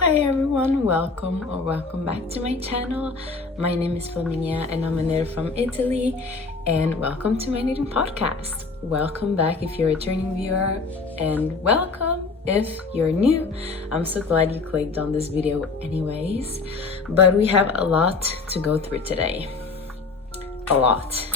Hi everyone, welcome back to my channel. My name is Flaminia and I'm a knitter from Italy, and welcome to my knitting podcast. Welcome back if you're a returning viewer, and welcome if you're new. I'm so glad you clicked on this video anyways, but we have a lot to go through today. A lot.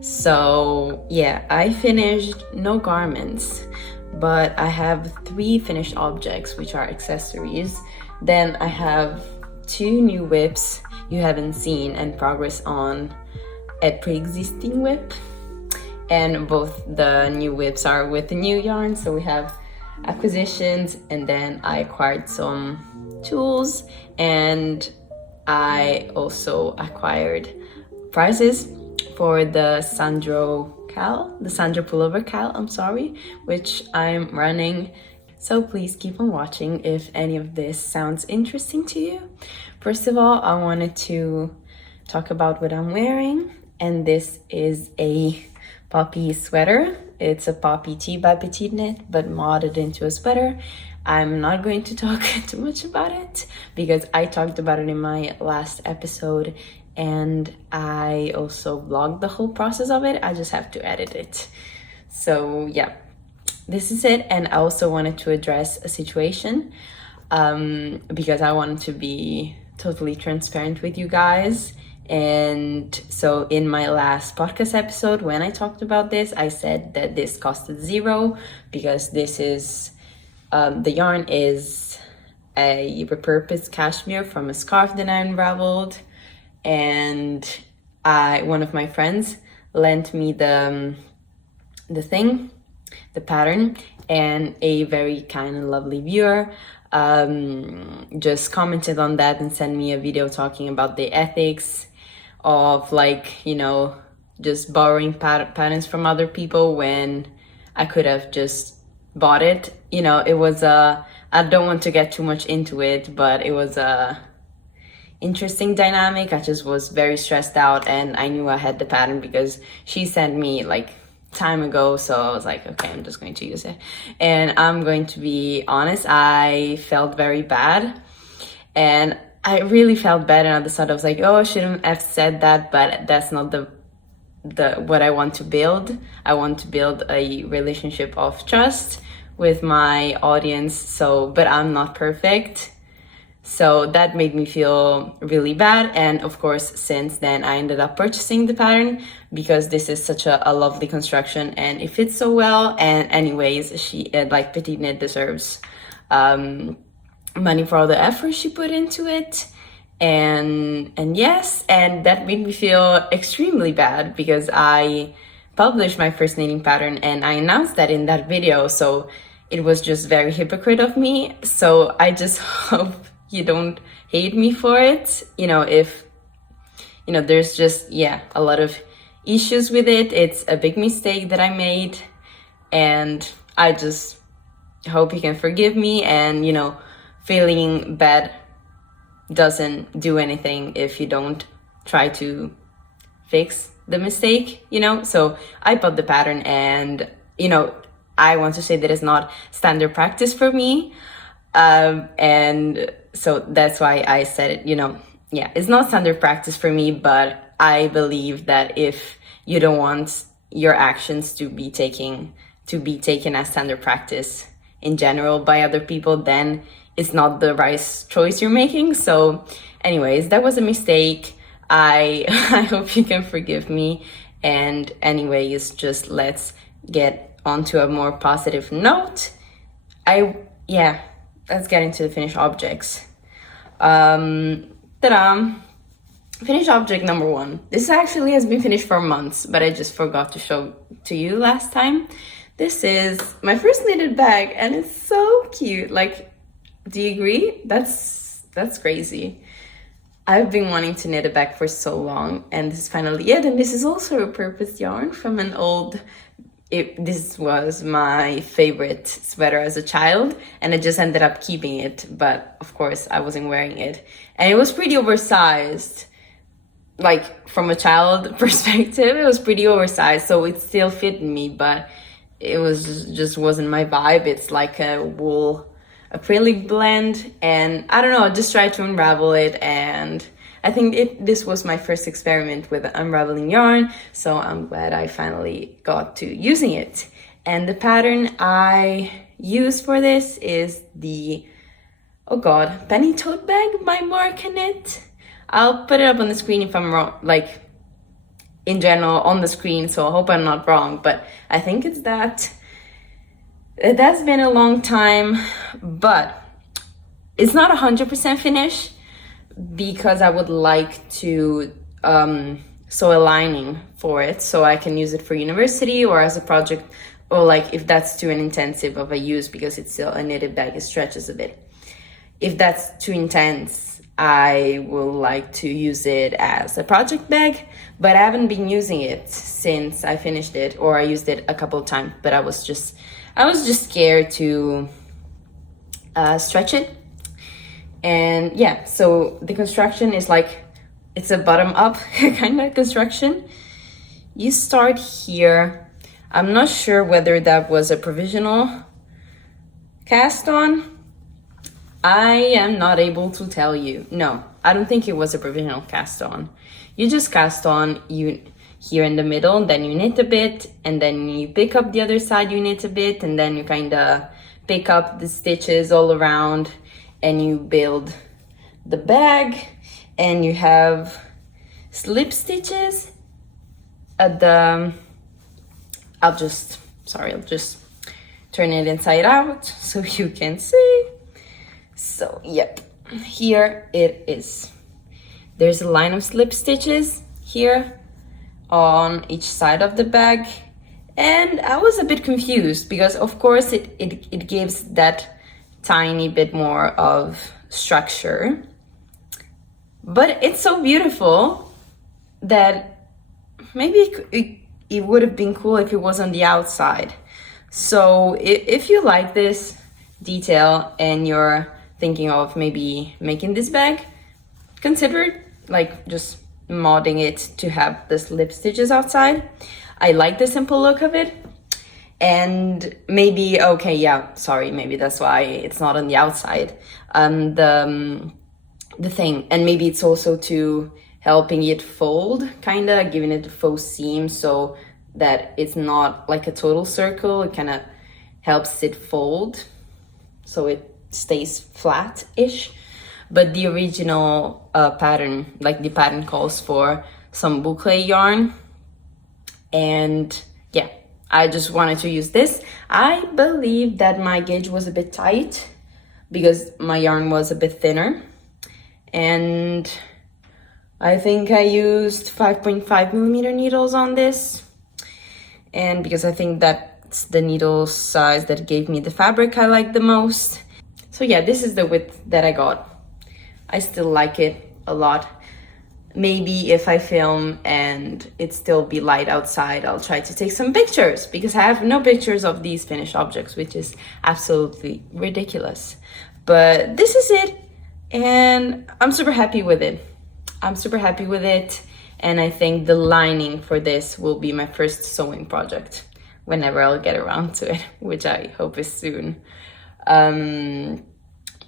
So yeah, I finished no garments, but I have 3 finished objects, which are accessories. Then I have 2 new WIPs you haven't seen and progress on a pre-existing WIP. And both the new WIPs are with the new yarn. So we have acquisitions, and then I acquired some tools, and I also acquired prizes for the Sandro Pullover cal, which I'm running. So please keep on watching if any of this sounds interesting to you. First of all, I wanted to talk about what I'm wearing, and this is a poppy sweater. It's a poppy tee by Petiteknit, but modded into a sweater. I'm not going to talk too much about it because I talked about it in my last episode, and I also vlogged the whole process of it. I just have to edit it. So yeah, this is it. And I also wanted to address a situation because I wanted to be totally transparent with you guys. And so in my last podcast episode, when I talked about this, I said that this costed 0 because this is the yarn is a repurposed cashmere from a scarf that I unraveled. And one of my friends lent me the pattern, and a very kind and lovely viewer just commented on that and sent me a video talking about the ethics of, like, you know, just borrowing patterns from other people when I could have just bought it. You know, it was I don't want to get too much into it, but it was a interesting dynamic. I just was very stressed out, and I knew I had the pattern because she sent me like time ago, so I was like, okay, I'm just going to use it. And I'm going to be honest, I felt very bad, and I really felt bad, and on the side I was like, oh, I shouldn't have said that, but that's not the what I want to build. I want to build a relationship of trust with my audience. So, but I'm not perfect. So that made me feel really bad. And of course, since then I ended up purchasing the pattern because this is such a lovely construction and it fits so well. And anyways, she, like Petiteknit, deserves money for all the effort she put into it. And yes, and that made me feel extremely bad because I published my first knitting pattern and I announced that in that video. So it was just very hypocrite of me. So I just hope you don't hate me for it. You know, if, you know, there's just, yeah, a lot of issues with it. It's a big mistake that I made, and I just hope you can forgive me. And, you know, feeling bad doesn't do anything if you don't try to fix the mistake, you know. So I bought the pattern, and, you know, I want to say that it's not standard practice for me. And so that's why I said it, you know, yeah, it's not standard practice for me, but I believe that if you don't want your actions to be taken as standard practice in general by other people, then it's not the right choice you're making. So anyways, that was a mistake. I hope you can forgive me. And anyways, just let's get onto a more positive note. Let's get into the finished objects. Ta-da! Finished object number 1. This actually has been finished for months, but I just forgot to show to you last time. This is my first knitted bag, and it's so cute. Like, do you agree? That's crazy. I've been wanting to knit a bag for so long, and this is finally it. And this is also a repurposed yarn from an old... this was my favorite sweater as a child, and I just ended up keeping it, but of course I wasn't wearing it, and it was pretty oversized. Like, from a child perspective, it was pretty oversized, so it still fit me, but it was just wasn't my vibe. It's like a acrylic blend, and I don't know, just try to unravel it. And I think this was my first experiment with unraveling yarn, so I'm glad I finally got to using it. And the pattern I used for this is the, oh god, penny tote bag by Petiteknit. I'll put it up on the screen if I'm wrong, like in general on the screen, so I hope I'm not wrong, but I think it's that. That's been a long time, but it's not 100% finished because I would like to sew a lining for it so I can use it for university or as a project, or like if that's too intensive of a use because it's still a knitted bag, it stretches a bit. If that's too intense, I will like to use it as a project bag, but I haven't been using it since I finished it, or I used it a couple of times, but I was just scared to stretch it. And yeah, so the construction is like, it's a bottom up kind of construction. You start here. I'm not sure whether that was a provisional cast on. I am not able to tell you. No, I don't think it was a provisional cast on. You just cast on you here in the middle, then you knit a bit, and then you pick up the other side, you knit a bit, and then you kind of pick up the stitches all around, and you build the bag, and you have slip stitches at the, I'll just turn it inside out so you can see. So yep, here it is. There's a line of slip stitches here on each side of the bag, and I was a bit confused because of course it gives that tiny bit more of structure, but it's so beautiful that maybe it would have been cool if it was on the outside. So if you like this detail and you're thinking of maybe making this bag, consider like just modding it to have the slip stitches outside. I like the simple look of it, and maybe, okay, yeah, sorry, maybe that's why it's not on the outside, the thing, and maybe it's also to helping it fold, kind of giving it a faux seam so that it's not like a total circle. It kind of helps it fold so it stays flat-ish. But the original pattern, like the pattern calls for some boucle yarn, and yeah, I just wanted to use this. I believe that my gauge was a bit tight because my yarn was a bit thinner, and I think I used 5.5mm needles on this, and because I think that's the needle size that gave me the fabric I like the most. So yeah, this is the width that I got. I still like it a lot. Maybe if I film and it still be light outside, I'll try to take some pictures because I have no pictures of these finished objects, which is absolutely ridiculous. But this is it, and I'm super happy with it. I'm super happy with it, and I think the lining for this will be my first sewing project whenever I'll get around to it, which I hope is soon. But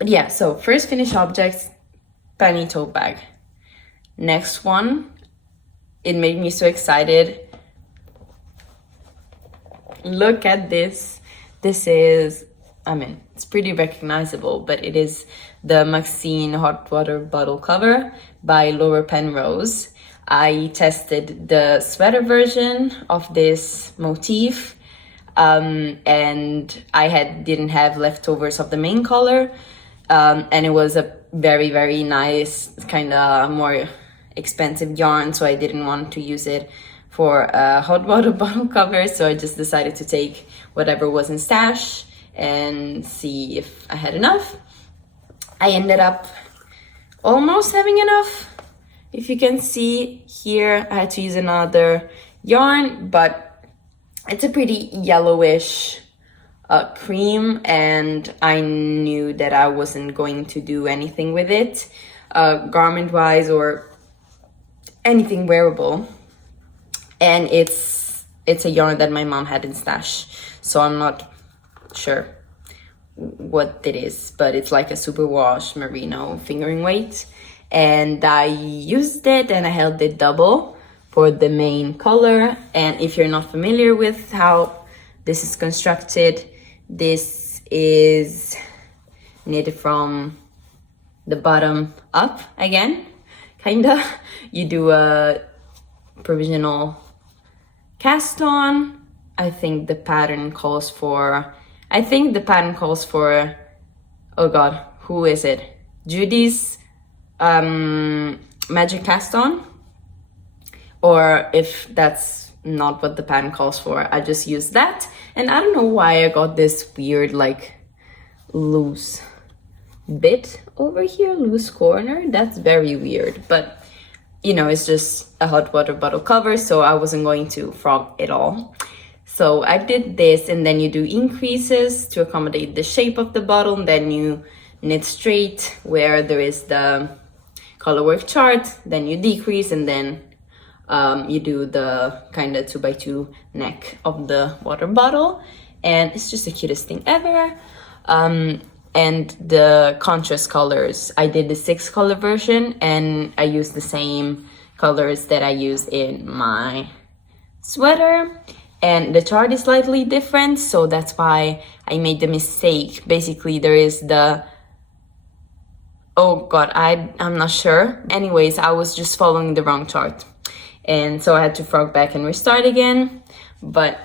yeah, so first finished objects, penny tote bag. Next one, it made me so excited. Look at this. This is, I mean, it's pretty recognizable, but it is the Maxine hot water bottle cover by Laura Penrose. I tested the sweater version of this motif, and I didn't have leftovers of the main color, and it was a very, very nice, kind of more expensive yarn, so I didn't want to use it for a hot water bottle cover, so I just decided to take whatever was in stash and see if I had enough. I ended up almost having enough. If you can see here, I had to use another yarn, but it's a pretty yellowish cream, and I knew that I wasn't going to do anything with it garment wise or anything wearable, and it's a yarn that my mom had in stash, so I'm not sure what it is, but it's like a superwash merino fingering weight, and I used it and I held it double for the main color. And if you're not familiar with how this is constructed, this is knitted from the bottom up again, kinda. You do a provisional cast on. I think the pattern calls for, oh god, who is it? Judy's magic cast on. Or if that's not what the pattern calls for, I just use that. And I don't know why I got this weird like loose bit over here, loose corner. That's very weird, but you know, it's just a hot water bottle cover, so I wasn't going to frog it all. So I did this, and then you do increases to accommodate the shape of the bottle, and then you knit straight where there is the colorwork chart, then you decrease, and then you do the kind of 2x2 neck of the water bottle, and it's just the cutest thing ever. And the contrast colors, I did the 6-color version, and I used the same colors that I use in my sweater. And the chart is slightly different, so that's why I made the mistake. Basically, there is the, oh god, I'm not sure. Anyways, I was just following the wrong chart, and so I had to frog back and restart again. But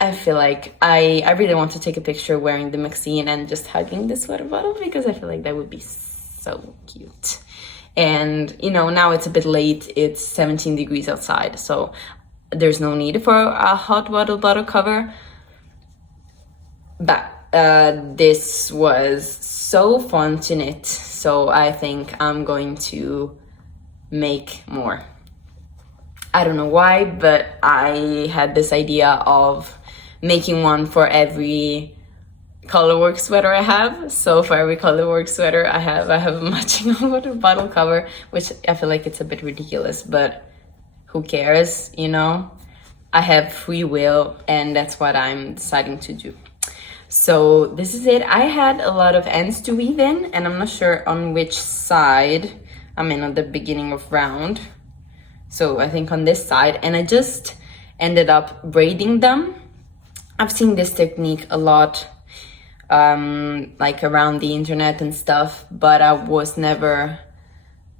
I feel like I really want to take a picture wearing the Maxine and just hugging the sweater bottle, because I feel like that would be so cute. And you know, now it's a bit late, it's 17 degrees outside, so there's no need for a hot water bottle cover. But this was so fun to knit, so I think I'm going to make more. I don't know why, but I had this idea of making one for every colorwork sweater I have. So for every colorwork sweater I have a matching water bottle cover, which I feel like it's a bit ridiculous, but who cares, you know? I have free will, and that's what I'm deciding to do. So this is it. I had a lot of ends to weave in, and I'm not sure on which side I'm in, on the beginning of round. So I think on this side, and I just ended up braiding them. I've seen this technique a lot, like around the internet and stuff, but I was never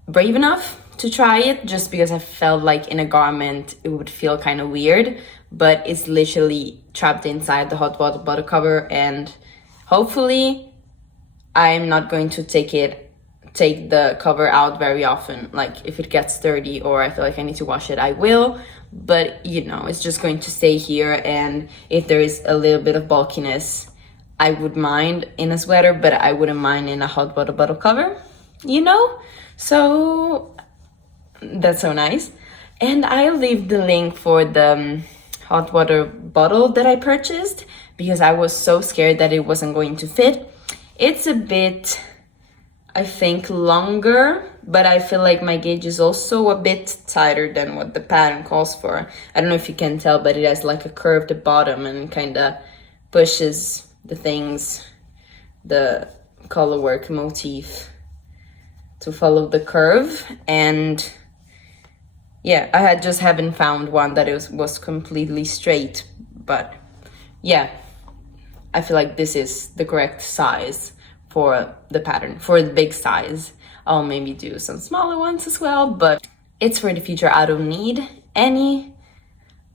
brave enough to try it, just because I felt like in a garment it would feel kind of weird. But it's literally trapped inside the hot water bottle cover, and hopefully I'm not going to take the cover out very often. Like if it gets dirty or I feel like I need to wash it, I will. But you know, it's just going to stay here, and if there is a little bit of bulkiness, I would mind in a sweater, but I wouldn't mind in a hot water bottle cover, you know? So that's so nice. And I'll leave the link for the hot water bottle that I purchased, because I was so scared that it wasn't going to fit. It's a bit, I think, longer, but I feel like my gauge is also a bit tighter than what the pattern calls for. I don't know if you can tell, but it has like a curved bottom and kind of pushes the things, the colorwork motif, to follow the curve. And yeah, I just haven't found one that was completely straight. But yeah, I feel like this is the correct size for the pattern, for the big size. I'll maybe do some smaller ones as well, but it's for the future. I don't need any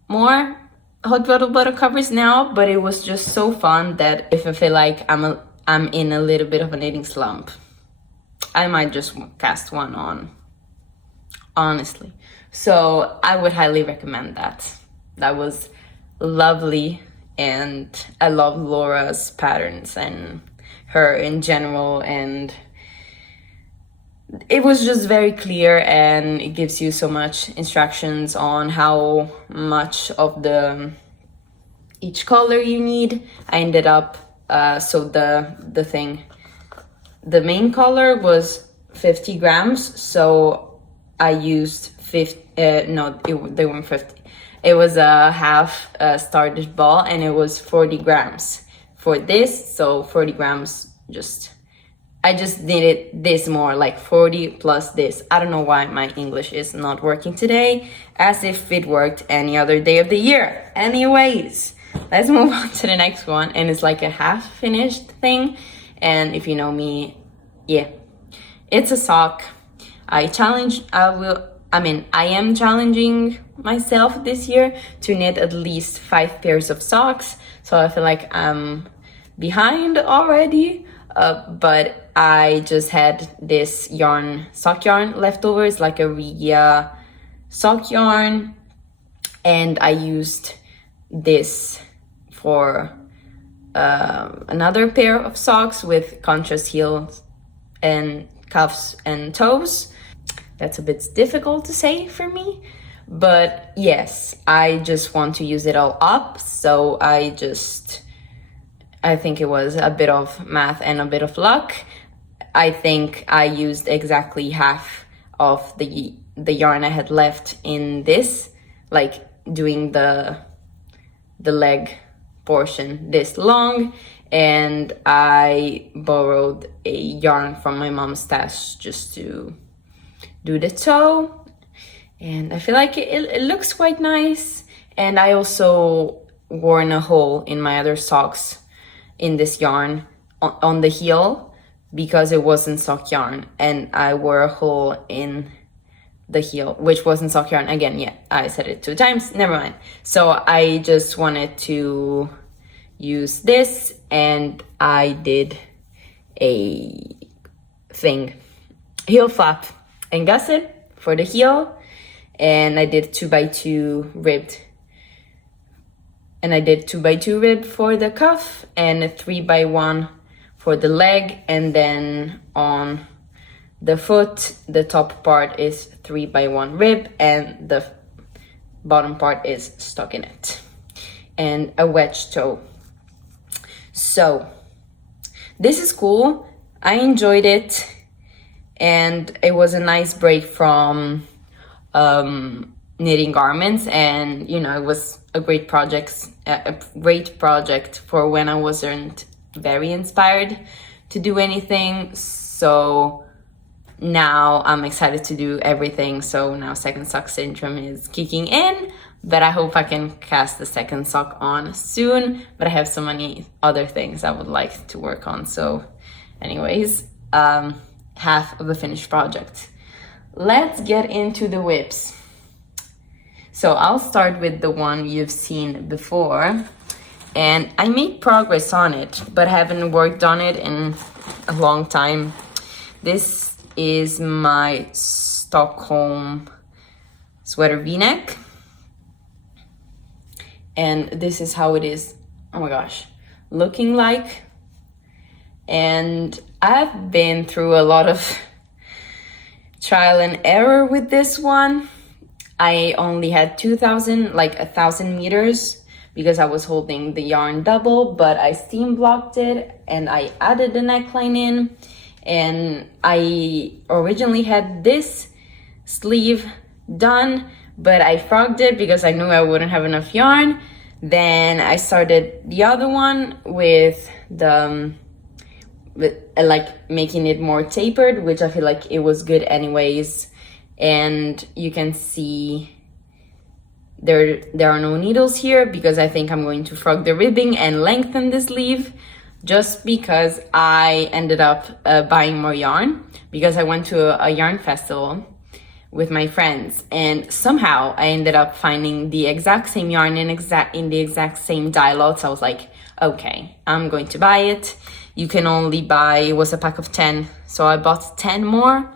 more hot water bottle covers now, but it was just so fun that if I feel like I'm in a little bit of a knitting slump, I might just cast one on, honestly. So I would highly recommend that. That was lovely, and I love Laura's patterns and her in general, and it was just very clear, and it gives you so much instructions on how much of each color you need. I ended up so the main color was 50 grams, so I used 50. They weren't 50. It was a half started ball, and it was 40 grams for this, so 40 grams. I just needed this more, like 40 plus this. I don't know why my English is not working today, as if it worked any other day of the year. Anyways, let's move on to the next one, and it's like a half finished thing. And if you know me, yeah, it's a sock. I am challenging myself this year to knit at least 5 pairs of socks. So I feel like I'm behind already, but I just had this sock yarn leftovers, like a Regia sock yarn, and I used this for another pair of socks with contrast heels and cuffs and toes. That's a bit difficult to say for me, but yes, I just want to use it all up. So I think it was a bit of math and a bit of luck. I think I used exactly half of the yarn I had left in this, like doing the leg portion this long, and I borrowed a yarn from my mom's stash just to do the toe, and I feel like it looks quite nice. And I also worn a hole in my other socks in this yarn on the heel, because it wasn't sock yarn, and I wore a hole in the heel which wasn't sock yarn again. Yeah, I said it 2 times, never mind. So I just wanted to use this, and I did a heel flap and gusset for the heel, and I did 2x2 ribbed, and I did 2x2 ribbed for the cuff and a 3x1 for the leg, and then on the foot the top part is 3x1 rib and the bottom part is stockinette, and a wedge toe. So this is cool. I enjoyed it, and it was a nice break from knitting garments, and you know, it was a great project for when I wasn't very inspired to do anything. So now I'm excited to do everything. So now second sock syndrome is kicking in, but I hope I can cast the second sock on soon. But I have so many other things I would like to work on. So anyways, half of the finished project. Let's get into the WIPs. So I'll start with the one you've seen before, and I made progress on it, but haven't worked on it in a long time. This is my Stockholm Sweater v-neck, and this is how it is, oh my gosh, looking like. And I've been through a lot of trial and error with this one. I only had 1,000 meters because I was holding the yarn double, but I steam blocked it and I added the neckline in. And I originally had this sleeve done, but I frogged it because I knew I wouldn't have enough yarn. Then I started the other one with like making it more tapered, which I feel like it was good anyways. And you can see there are no needles here because I think I'm going to frog the ribbing and lengthen the sleeve, just because I ended up buying more yarn because I went to a yarn festival with my friends, and somehow I ended up finding the exact same yarn in the exact same dye lot. So I was like, okay, I'm going to buy it. You can only buy, it was a pack of 10, so I bought 10 more,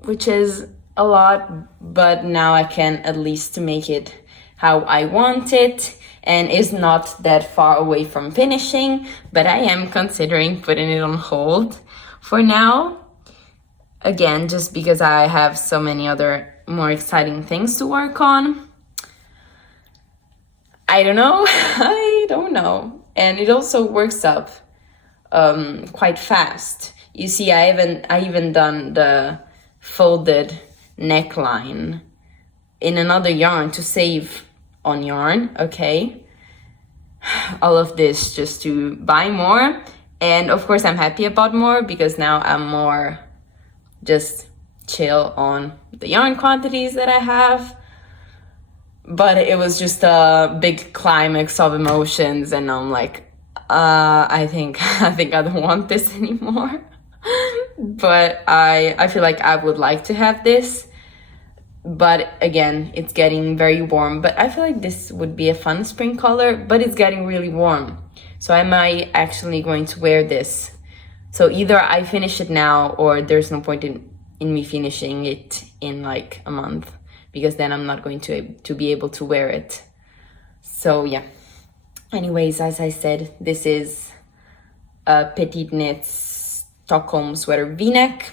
which is a lot, but now I can at least make it how I want it, and it's not that far away from finishing, but I am considering putting it on hold for now. Again, just because I have so many other more exciting things to work on. I don't know. And it also works up quite fast. You see, I even done the folded neckline in another yarn to save on yarn, okay? all of this just to buy more. And of course I'm happy about more because now I'm more just chill on the yarn quantities that I have. But it was just a big climax of emotions, and I'm like, I think I don't want this anymore. But I feel like I would like to have this. But again, it's getting very warm. But I feel like this would be a fun spring color, but it's getting really warm. So I might actually going to wear this. So either I finish it now, or there's no point in me finishing it in like a month, because then I'm not going to be able to wear it. So yeah. Anyways, as I said, this is a Petiteknit Stockholm Sweater v-neck,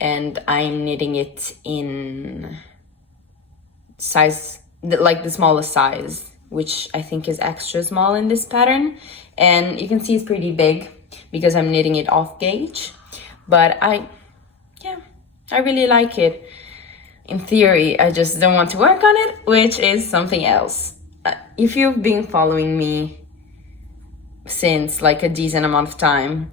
and I'm knitting it in size, like the smallest size, which I think is extra small in this pattern. And you can see it's pretty big because I'm knitting it off gauge, but I really like it. In theory, I just don't want to work on it, which is something else. If you've been following me since like a decent amount of time,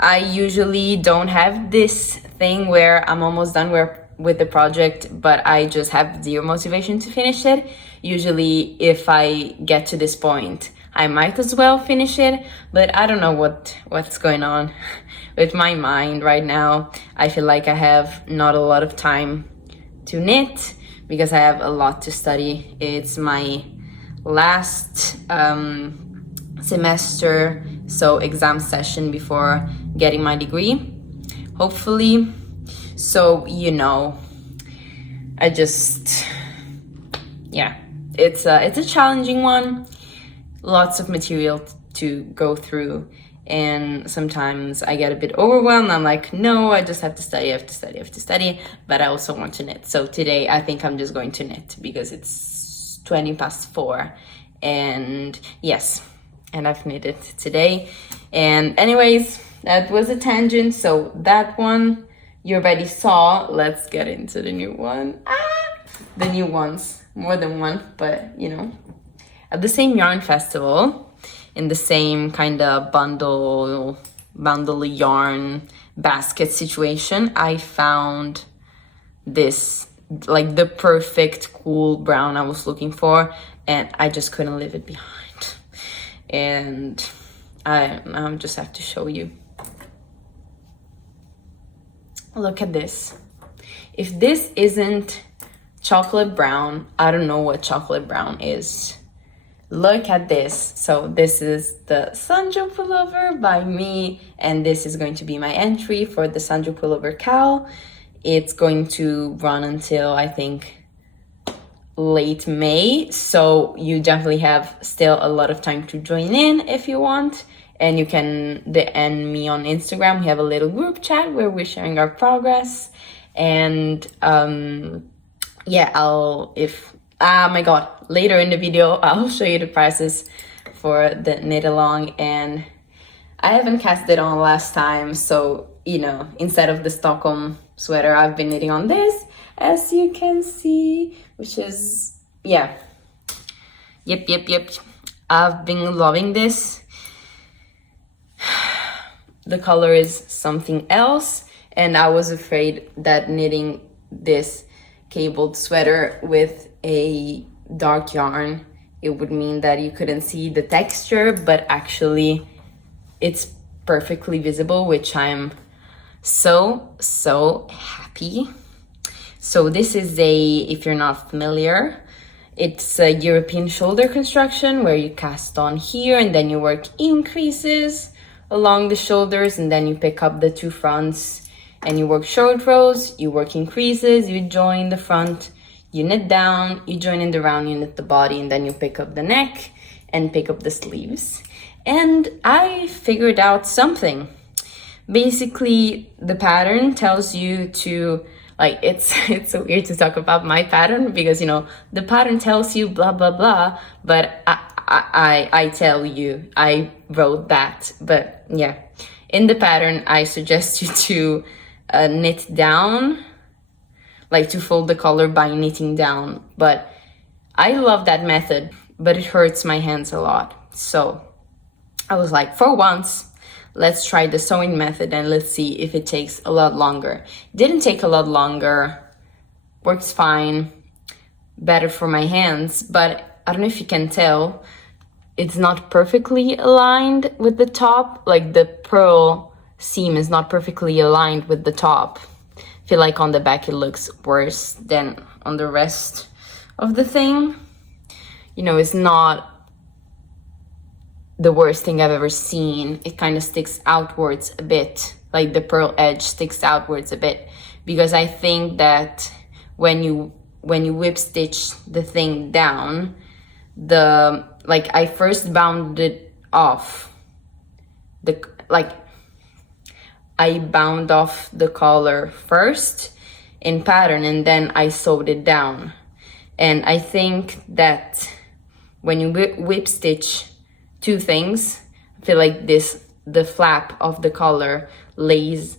I usually don't have this thing where I'm almost done with the project, but I just have zero motivation to finish it. Usually, if I get to this point, I might as well finish it, but I don't know what's going on with my mind right now. I feel like I have not a lot of time to knit because I have a lot to study. It's my last semester, so exam session before getting my degree, hopefully. So, you know, I just, yeah, it's a challenging one. Lots of material to go through, and sometimes I get a bit overwhelmed. I'm like, no, I just have to study, but I also want to knit. So today I think I'm just going to knit because it's 4:20, and yes, and I've knitted today. And anyways, that was a tangent. So that one you already saw. Let's get into the new one. The new ones, more than one, but you know, at the same yarn festival, in the same kind of bundle yarn basket situation, I found this, like the perfect cool brown I was looking for, and I just couldn't leave it behind. And I just have to show you. Look at this. If this isn't chocolate brown, I don't know what chocolate brown is. Look at this. So this is the Sandro Pullover by me, and this is going to be my entry for the Sandro Pullover cowl. It's going to run until I think late May, so you definitely have still a lot of time to join in if you want. And you can DM me on Instagram. We have a little group chat where we're sharing our progress. And yeah, my god, later in the video I'll show you the prices for the knit along. And I haven't cast it on last time, so you know, instead of the Stockholm sweater, I've been knitting on this, as you can see, which is, yeah, yep, I've been loving this. The color is something else, and I was afraid that knitting this cabled sweater with a dark yarn, it would mean that you couldn't see the texture, but actually it's perfectly visible, which I'm so happy. So this is if you're not familiar, it's a European shoulder construction where you cast on here and then you work increases along the shoulders, and then you pick up the two fronts and you work short rows, you work increases, you join the front, you knit down, you join in the round, you knit the body, and then you pick up the neck and pick up the sleeves. And I figured out something. Basically, the pattern tells you to, like, it's so weird to talk about my pattern because, you know, the pattern tells you blah, blah, blah, but I tell you, I wrote that. But yeah, in the pattern, I suggest you to knit down, like to fold the collar by knitting down. But I love that method, but it hurts my hands a lot. So I was like, for once, let's try the sewing method and let's see if it takes a lot longer. Didn't take a lot longer, works fine, better for my hands, but I don't know if you can tell, it's not perfectly aligned with the top. Like the purl seam is not perfectly aligned with the top. I feel like on the back it looks worse than on the rest of the thing. You know, it's not the worst thing I've ever seen. It kind of sticks outwards a bit, like the purl edge sticks outwards a bit, because I think that when you whip stitch the thing down, like I first bounded off I bound off the collar first in pattern and then I sewed it down. And I think that when you whip stitch two things, I feel like the flap of the collar lays,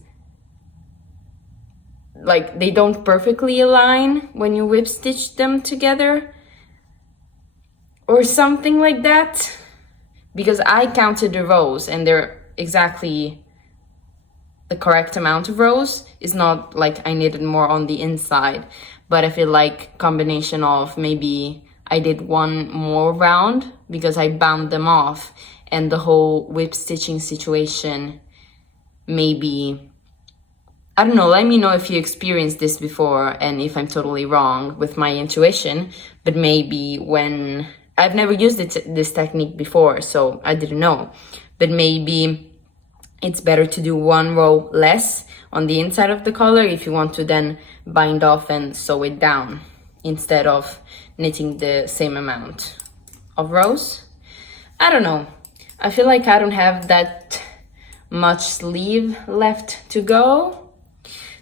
like they don't perfectly align when you whip stitch them together or something like that, because I counted the rows and they're exactly the correct amount of rows. It's not like I knitted more on the inside, but I feel like combination of maybe I did one more round because I bound them off, and the whole whip stitching situation, maybe, I don't know, let me know if you experienced this before and if I'm totally wrong with my intuition, but maybe when, I've never used this technique before, so I didn't know, but maybe it's better to do one row less on the inside of the collar if you want to then bind off and sew it down instead of knitting the same amount of rows. I don't know. I feel like I don't have that much sleeve left to go.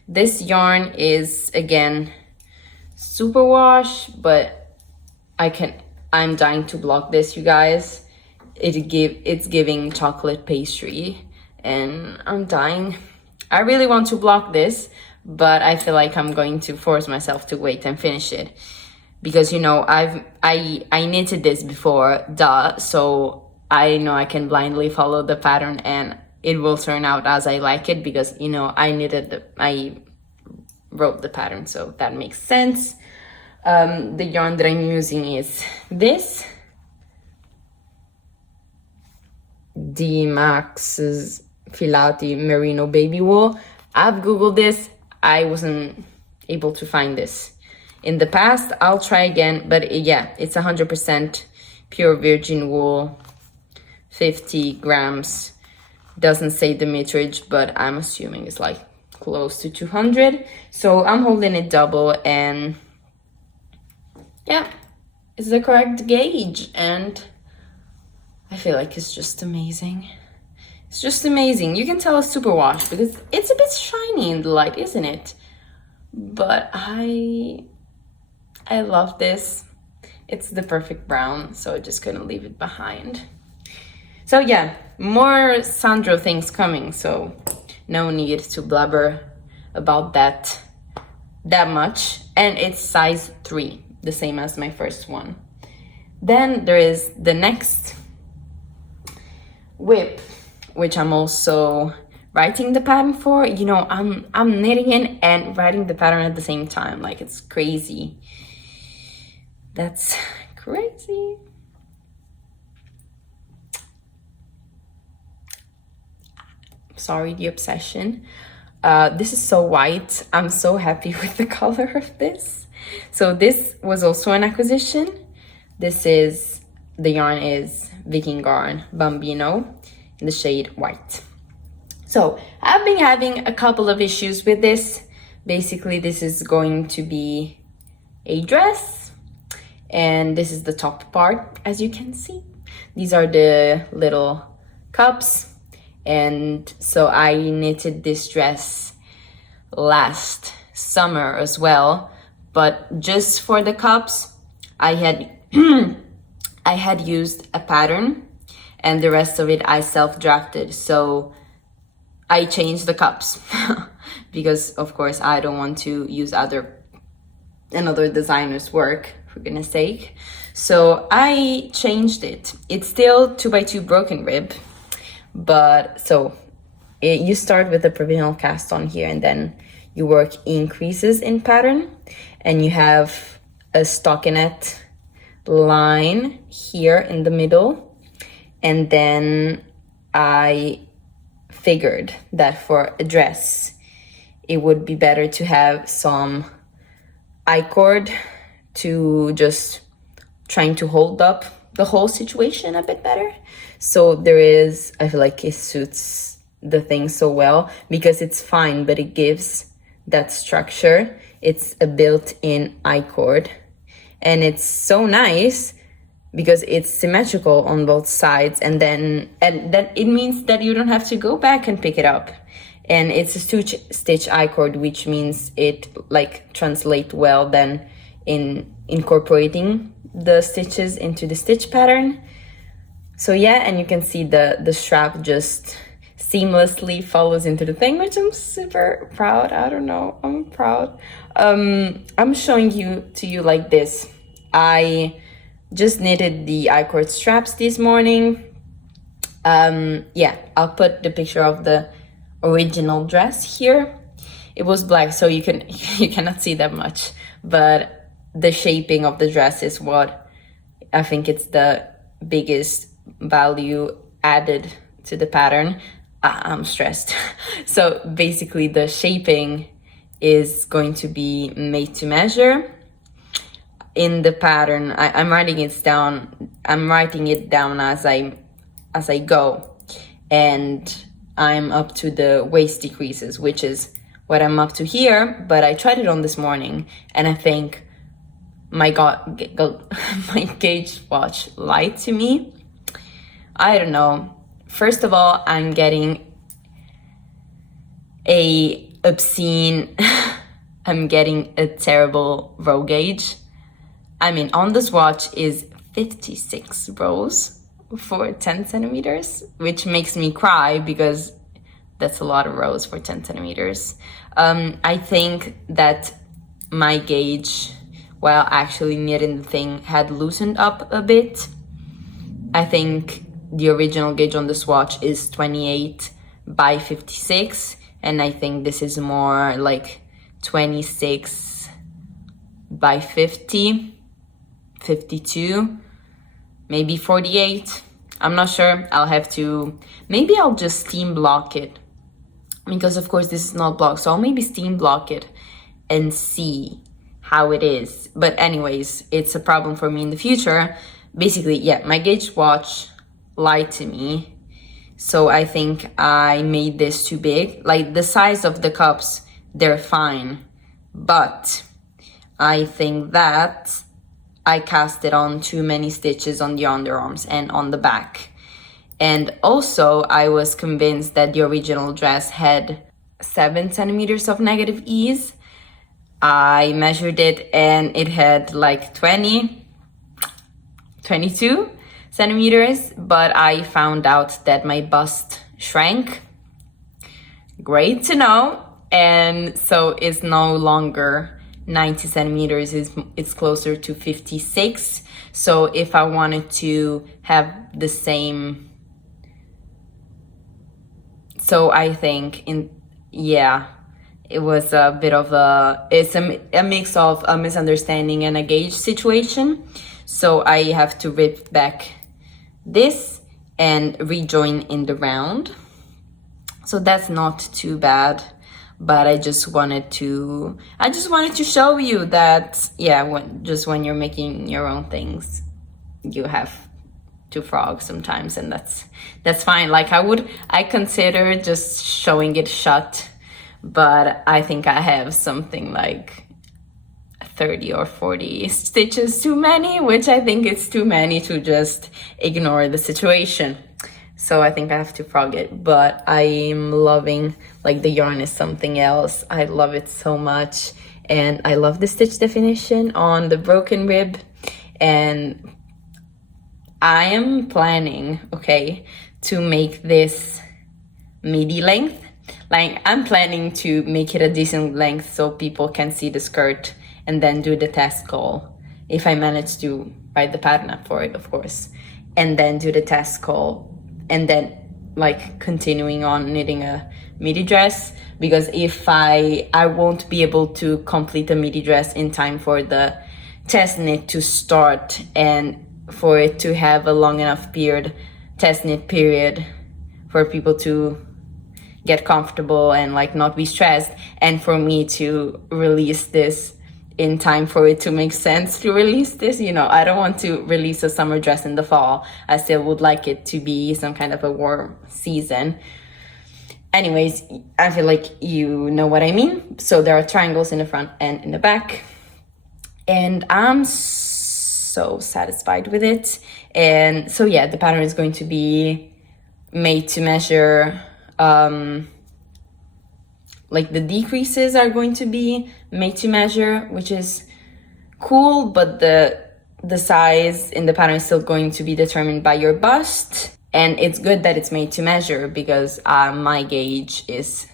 This yarn is, again, superwash, but I'm dying to block this, you guys. It's giving chocolate pastry and I'm dying. I really want to block this, but I feel like I'm going to force myself to wait and finish it, because, you know, I knitted this before, so I know I can blindly follow the pattern and it will turn out as I like it, because, you know, I wrote the pattern, so that makes sense. The yarn that I'm using is this Dimax's filati merino baby wool. I've googled this, I wasn't able to find this in the past. I'll try again, but yeah, it's 100% pure virgin wool, 50 grams. Doesn't say the meterage, but I'm assuming it's like close to 200. So I'm holding it double, and yeah, it's the correct gauge, and I feel like it's just amazing. It's just amazing. You can tell it's superwash because it's a bit shiny in the light, isn't it? But I love this. It's the perfect brown, so I just couldn't leave it behind. So yeah, more Sandro things coming, so no need to blabber about that much. And it's size 3, the same as my first one. Then there is the next WIP, which I'm also writing the pattern for. You know, I'm knitting it and writing the pattern at the same time. Like, it's crazy. That's crazy. Sorry, the obsession. This is so white. I'm so happy with the color of this. So this was also an acquisition. The yarn is Viking Yarn Bambino in the shade white. So I've been having a couple of issues with this. Basically, this is going to be a dress, and this is the top part, as you can see. These are the little cups, and so I knitted this dress last summer as well, but just for the cups, I had I had used a pattern, and the rest of it I self-drafted. So I changed the cups because, of course, I don't want to use another designer's work, for goodness sake. So I changed it. It's still 2x2 broken rib, but you start with a provisional cast on here, and then you work increases in pattern, and you have a stockinette line here in the middle. And then I figured that for a dress, it would be better to have some I-cord to just trying to hold up the whole situation a bit better. So I feel like it suits the thing so well, because it's fine, but it gives that structure. It's a built-in I-cord, and it's so nice because it's symmetrical on both sides, and then it means that you don't have to go back and pick it up. And it's a stitch I-cord, which means it like translates well then in incorporating the stitches into the stitch pattern. So yeah, and you can see the strap just seamlessly follows into the thing, which I'm super proud. I don't know, I'm proud. I'm showing to you like this. I just knitted the I-cord straps this morning. Yeah, I'll put the picture of the original dress here. It was black, so you cannot see that much, but the shaping of the dress is what I think it's the biggest value added to the pattern. I'm stressed. So basically the shaping is going to be made to measure. In the pattern, I'm writing it down. I'm writing it down as I go, and I'm up to the waist decreases, which is what I'm up to here. But I tried it on this morning, and I think my gauge watch lied to me. I don't know. First of all, I'm getting I'm getting a terrible row gauge. I mean, on the swatch is 56 rows for 10 centimeters, which makes me cry because that's a lot of rows for 10 centimeters. I think that my gauge, while actually knitting the thing, had loosened up a bit. I think the original gauge on the swatch is 28 by 56, and I think this is more like 26 by 50, 52, maybe 48. I'm not sure. Maybe I'll just steam block it, because of course this is not blocked, so I'll maybe steam block it and see how it is. But anyways, it's a problem for me in the future. Basically, yeah, my gauge watch lied to me. So I think I made this too big. Like the size of the cups, they're fine, but I think that I casted on too many stitches on the underarms and on the back. And also I was convinced that the original dress had 7 centimeters of negative ease. I measured it and it had like 22 centimeters, but I found out that my bust shrank. Great to know. And so it's no longer 90 centimeters, it's closer to 56. So if I wanted to have the same, so I think it was a bit of a mix of a misunderstanding and a gauge situation. So I have to rip back this and rejoin in the round. So that's not too bad, but I just wanted to show you that, yeah, when you're making your own things, you have to frog sometimes, and that's fine. Like I consider just showing it shut, but I think I have something like 30 or 40 stitches too many, which I think it's too many to just ignore the situation. So I think I have to frog it, but I'm loving, like, the yarn is something else. I love it so much, and I love the stitch definition on the broken rib. And I am planning, to make this midi length. Like, I'm planning to make it a decent length so people can see the skirt and then do the test call if I manage to write the pattern up for it, of course, and then do the test call, and then like continuing on knitting a midi dress, because if I won't be able to complete the midi dress in time for the test knit to start, and for it to have a long enough test knit period for people to get comfortable and like not be stressed, and for me to release this in time for it to make sense to release this. You know, I don't want to release a summer dress in the fall. I still would like it to be some kind of a warm season. Anyways, I feel like you know what I mean. So there are triangles in the front and in the back, and I'm so satisfied with it. And so yeah, the pattern is going to be made to measure. Like the decreases are going to be made to measure, which is cool, but the size in the pattern is still going to be determined by your bust. And it's good that it's made to measure, because my gauge is,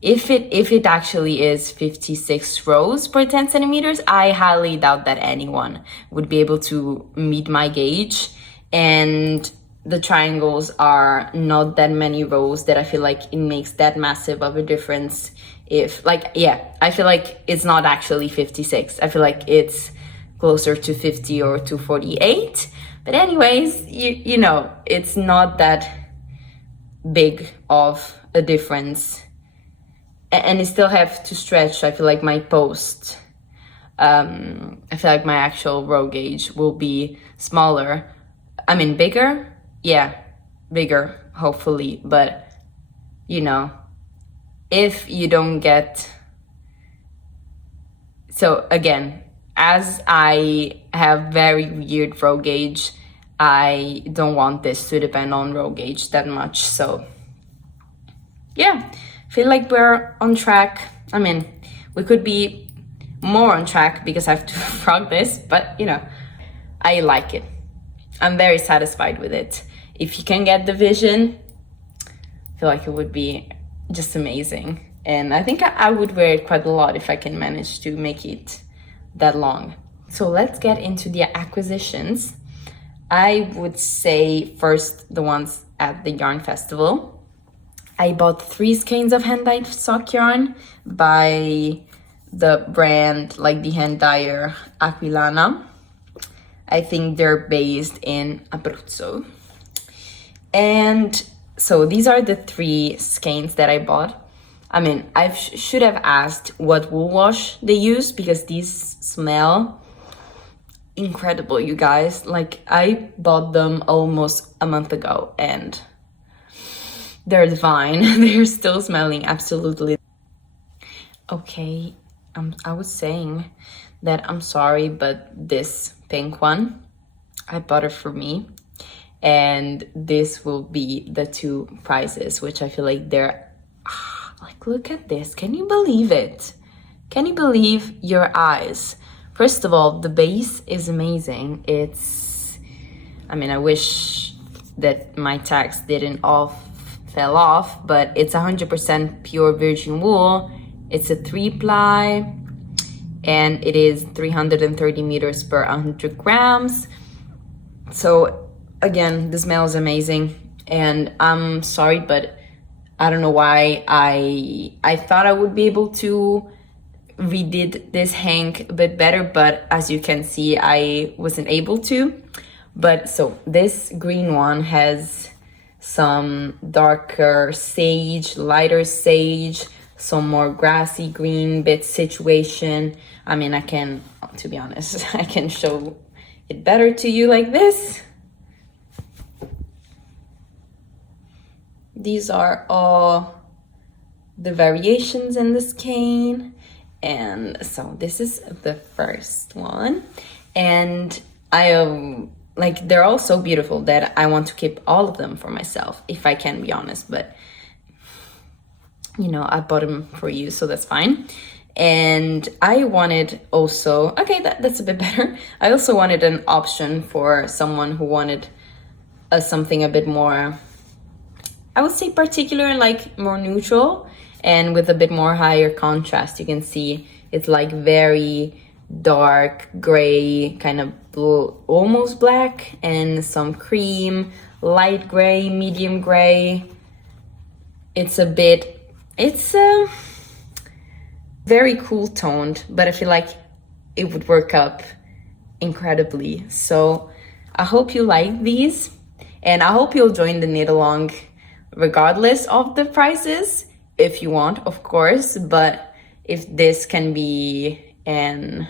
if it actually is 56 rows per 10 centimeters, I highly doubt that anyone would be able to meet my gauge. And the triangles are not that many rows that I feel like it makes that massive of a difference. If like, yeah, I feel like it's not actually 56. I feel like it's closer to 50 or to 48. But anyways, you know, it's not that big of a difference. And I still have to stretch, I feel like, my post. I feel like my actual row gauge will be smaller. I mean, bigger. Yeah, bigger, hopefully. But, you know, if you don't get... So again, as I have very weird row gauge, I don't want this to depend on row gauge that much. So yeah, I feel like we're on track. I mean, we could be more on track because I have to frog this, but you know, I like it. I'm very satisfied with it. If you can get the vision, I feel like it would be just amazing. And I think I would wear it quite a lot if I can manage to make it that long. So let's get into the acquisitions. I would say first the ones at the yarn festival. I bought 3 skeins of hand-dyed sock yarn by the brand, like the hand dyer Aquilana. I think they're based in Abruzzo. And so these are the 3 skeins that I bought. I mean, I should have asked what wool wash they use, because these smell incredible, you guys. Like, I bought them almost a month ago and they're divine. They're still smelling absolutely. Okay, I was saying that I'm sorry, but this pink one, I bought it for me. And this will be the 2 prizes, which I feel like they're... Like, look at this. Can you believe it? Can you believe your eyes? First of all, the base is amazing. It's... I mean, I wish that my tags didn't all fell off, but it's 100% pure virgin wool. It's a 3-ply, and it is 330 meters per 100 grams. So, again, the smell is amazing. And I'm sorry, but I don't know why I thought I would be able to redid this hank a bit better, but as you can see, I wasn't able to. But so this green one has some darker sage, lighter sage, some more grassy green bit situation. I mean, I can, to be honest, I can show it better to you like this. These are all the variations in the skein. And so this is the first one. And I like, they're all so beautiful that I want to keep all of them for myself, if I can be honest. But, you know, I bought them for you, so that's fine. And I wanted also, okay, that's a bit better. I also wanted an option for someone who wanted something a bit more, I would say particular, like more neutral and with a bit more higher contrast. You can see it's like very dark gray, kind of almost black, and some cream, light gray, medium gray. It's very cool toned, but I feel like it would work up incredibly. So I hope you like these, and I hope you'll join the knit along regardless of the prices, if you want, of course. But if this can be an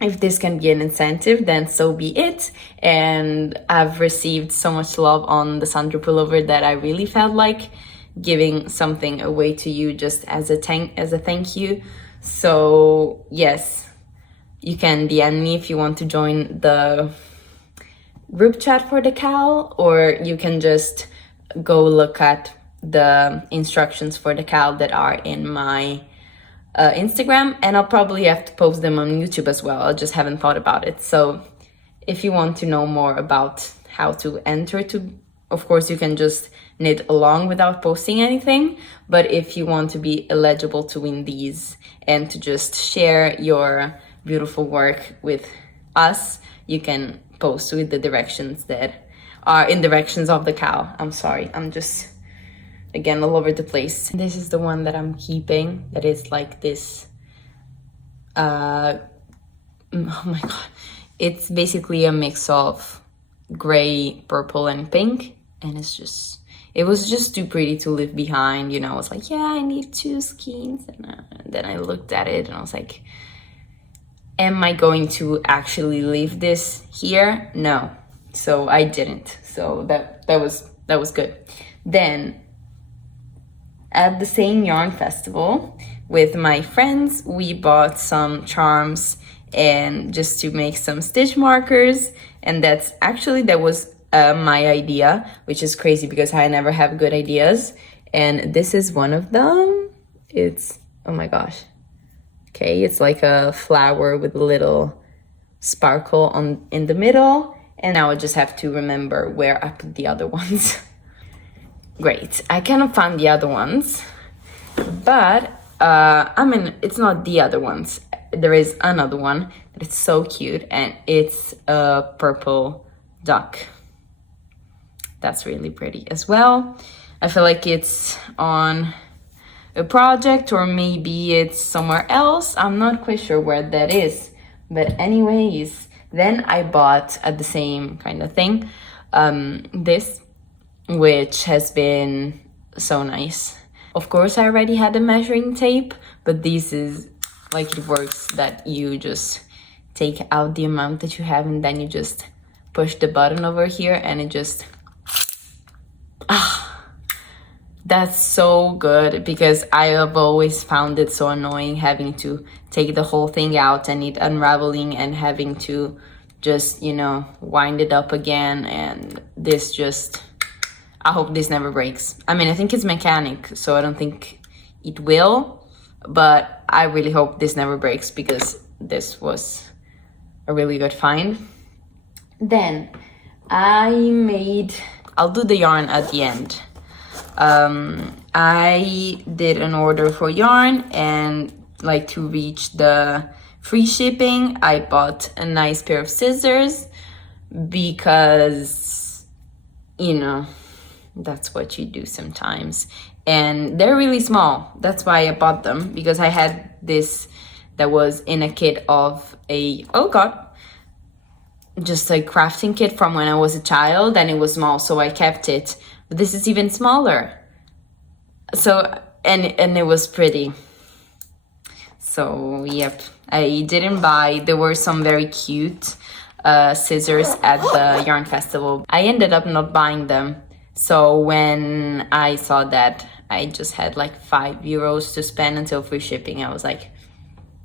incentive, then so be it. And I've received so much love on the Sandro Pullover that I really felt like giving something away to you just as a thank you. So yes, you can DM me if you want to join the group chat for the cowl, or you can just go look at the instructions for the cowl that are in my Instagram, and I'll probably have to post them on YouTube as well. I just haven't thought about it. So if you want to know more about how to enter to, of course, you can just knit along without posting anything. But if you want to be eligible to win these and to just share your beautiful work with us, you can post with the directions that are in directions of the cowl. I'm sorry, I'm just again all over the place. This is the one that I'm keeping, that is like this oh my god, it's basically a mix of gray, purple and pink, and it was just too pretty to leave behind, you know. I was like, yeah, I need 2 skeins, and then I looked at it and I was like, am I going to actually leave this here? No. So I didn't. So that was good. Then at the same yarn festival with my friends, we bought some charms and just to make some stitch markers, and that was my idea, which is crazy because I never have good ideas, and this is one of them. It's, oh my gosh, okay, it's like a flower with a little sparkle in the middle, and now I just have to remember where I put the other ones. Great, I cannot find the other ones, but I mean, it's not the other ones. There is another one that is so cute, and it's a purple duck. That's really pretty as well. I feel like it's on a project, or maybe it's somewhere else. I'm not quite sure where that is. But anyways, then I bought at the same kind of thing, this, which has been so nice. Of course, I already had a measuring tape, but this is like, it works that you just take out the amount that you have, and then you just push the button over here, and it just, that's so good, because I have always found it so annoying having to take the whole thing out and it unraveling and having to just, you know, wind it up again. And this just, I hope this never breaks. I mean, I think it's mechanic, so I don't think it will, but I really hope this never breaks, because this was a really good find. Then I'll do the yarn at the end. I did an order for yarn, and like to reach the free shipping, I bought a nice pair of scissors, because, you know, that's what you do sometimes. And they're really small. That's why I bought them, because I had this that was in a kit of just a crafting kit from when I was a child, and it was small, so I kept it. But this is even smaller. So, and it was pretty. So, yep, I didn't buy, there were some very cute scissors at the yarn festival. I ended up not buying them. So when I saw that I just had like €5 to spend until free shipping, I was like,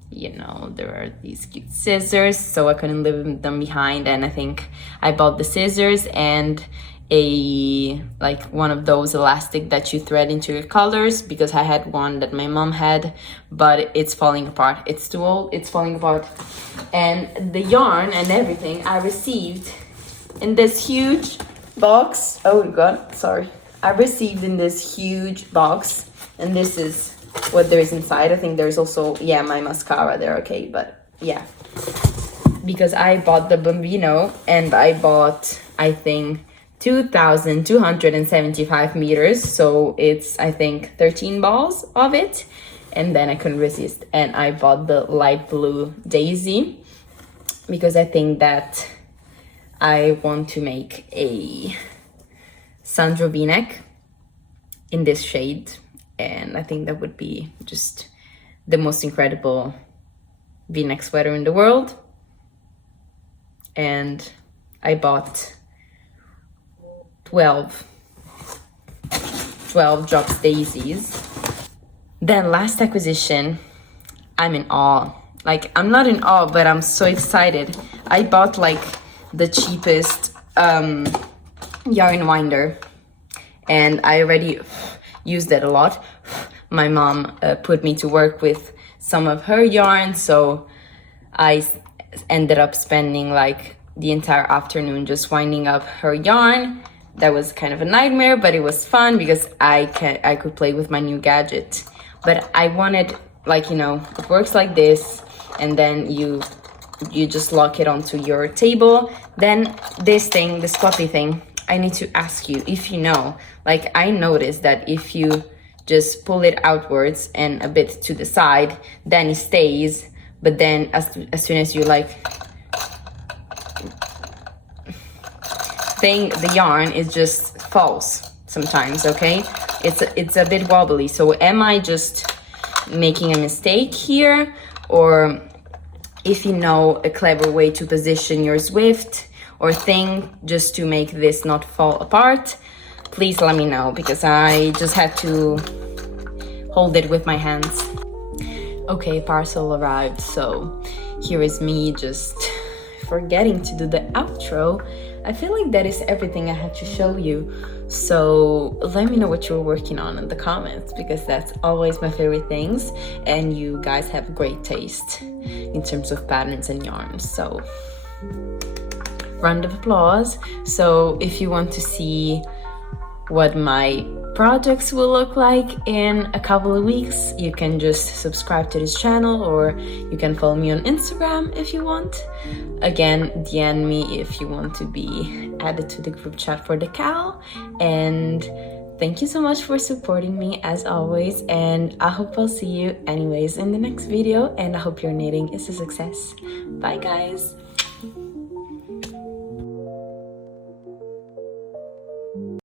you know, there are these cute scissors, so I couldn't leave them behind. And I think I bought the scissors and one of those elastic that you thread into your colors, because I had one that my mom had, but it's falling apart. It's too old, it's falling apart. And the yarn and everything I received in this huge box. Oh god, sorry. I received in this huge box, and this is what there is inside. I think there's also, yeah, my mascara there, okay, but yeah. because I bought the Bambino and I bought, I think, 2,275 meters, so it's, I think, 13 balls of it, and then I couldn't resist and I bought the light blue daisy because I think that I want to make a Sandro v-neck in this shade, and I think that would be just the most incredible v-neck sweater in the world. And I bought 12 drops daisies. Then last acquisition, I'm in awe. Like, I'm not in awe, but I'm so excited. I bought like the cheapest yarn winder, and I already used it a lot. My mom put me to work with some of her yarn, so I ended up spending like the entire afternoon just winding up her yarn. That was kind of a nightmare, but it was fun because I could play with my new gadget. But I wanted, like, you know, it works like this, and then you just lock it onto your table. Then this thing, this floppy thing, I need to ask you if you know, like, I noticed that if you just pull it outwards and a bit to the side, then it stays. But then as soon as you like thing, the yarn is just falls sometimes, okay? It's a bit wobbly. So am I just making a mistake here? Or if you know a clever way to position your Swift or thing just to make this not fall apart, please let me know, because I just had to hold it with my hands. Okay, parcel arrived, so here is me just forgetting to do the outro. I feel like that is everything I had to show you. So let me know what you're working on in the comments, because that's always my favorite things, and you guys have great taste in terms of patterns and yarns. So round of applause. So if you want to see what my projects will look like in a couple of weeks, you can just subscribe to this channel, or you can follow me on Instagram if you want. Again, DM me if you want to be added to the group chat for the cowl. And thank you so much for supporting me as always, and I hope I'll see you anyways in the next video, and I hope your knitting is a success. Bye guys.